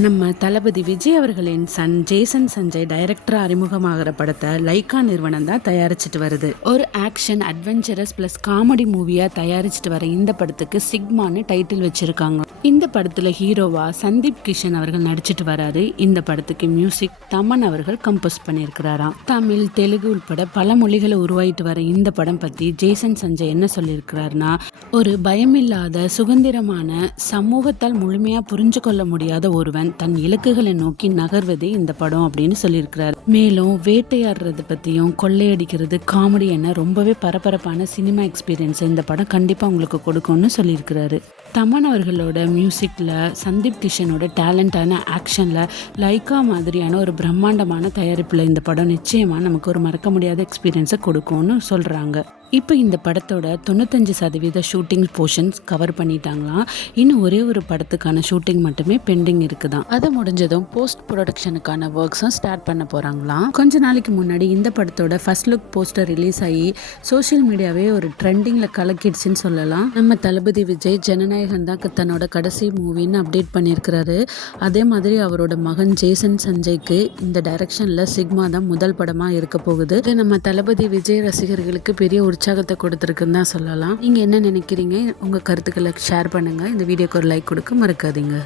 நம்ம தளபதி விஜய் அவர்களின் சன் ஜேசன் சஞ்சய் டைரக்டரா அறிமுகமாகிற படத்தை லைக்கா நிறுவனம் தான் தயாரிச்சிட்டு வருது. ஒரு ஆக்ஷன் அட்வென்ச்சரஸ் பிளஸ் காமெடி மூவியா தயாரிச்சிட்டு வர இந்த படத்துக்கு சிக்மான்னு டைட்டில் வச்சிருக்காங்க. இந்த படத்துல ஹீரோவா சந்தீப் கிஷன் அவர்கள் நடிச்சிட்டு வராரு. இந்த படத்துக்கு மியூசிக் தமன் அவர்கள் கம்போஸ் பண்ணியிருக்கிறாராம். தமிழ் தெலுங்கு உட்பட பல மொழிகளை உருவாயிட்டு வர இந்த படம் பத்தி ஜேசன் சஞ்சய் என்ன சொல்லியிருக்கிறாருன்னா ஒரு பயமில்லாத சுதந்திரமான சமூகத்தால் முழுமையா புரிஞ்சு கொள்ள முடியாத ஒருவன் தன் இலக்குகளை நோக்கி நகர்வதே இந்த படம் அப்படின்னு சொல்லியிருக்கிறார். மேலும் வேட்டையாடுறது பத்தியும் கொள்ளையடிக்கிறது காமெடி என ரொம்பவே பரபரப்பான சினிமா எக்ஸ்பீரியன்ஸ் இந்த படம் கண்டிப்பா உங்களுக்கு கொடுக்கும்னு சொல்லியிருக்கிறாரு. தமன் அவர்களோட மியூசிக்கில் சந்தீப் கிஷனோட டேலண்டான ஆக்ஷனில் லைக்கா மாதிரியான ஒரு பிரம்மாண்டமான தயாரிப்பில் இந்த படம் நிச்சயமாக நமக்கு ஒரு மறக்க முடியாத எக்ஸ்பீரியன்ஸை கொடுக்கும்னு சொல்கிறாங்க இப்போ இந்த படத்தோட தொண்ணூத்தஞ்சு சதவீத ஷூட்டிங் போர்ஷன்ஸ் கவர் பண்ணிட்டாங்களாம். இன்னும் ஒரே ஒரு படத்துக்கான ஷூட்டிங் மட்டுமே பெண்டிங் இருக்குதாம். அது முடிஞ்சதும் போஸ்ட் ப்ரொடக்ஷனுக்கான ஒர்க்ஸும் ஸ்டார்ட் பண்ண போகிறாங்களாம் கொஞ்ச நாளைக்கு முன்னாடி இந்த படத்தோட ஃபர்ஸ்ட் லுக் போஸ்டர் ரிலீஸ் ஆகி சோஷியல் மீடியாவே ஒரு ட்ரெண்டிங்கில் கலக்கிடுச்சுன்னு சொல்லலாம். நம்ம தளபதி விஜய் ஜனநாயகன் தான் தன்னோட கடைசி மூவின்னு அப்டேட் பண்ணியிருக்கிறாரு. அதே மாதிரி அவரோட மகன் ஜேசன் சஞ்சய்க்கு இந்த டைரக்ஷனில் சிக்மா தான் முதல் படமாக இருக்க போகுது. இது நம்ம தளபதி விஜய் ரசிகர்களுக்கு பெரிய உற்சாகத்தை கொடுத்துருக்குன்னு தான் சொல்லலாம். நீங்கள் என்ன நினைக்கிறீங்க? உங்கள் கருத்துக்களை ஷேர் பண்ணுங்கள் இந்த வீடியோக்கு ஒரு லைக் கொடுக்க மறக்காதீங்க.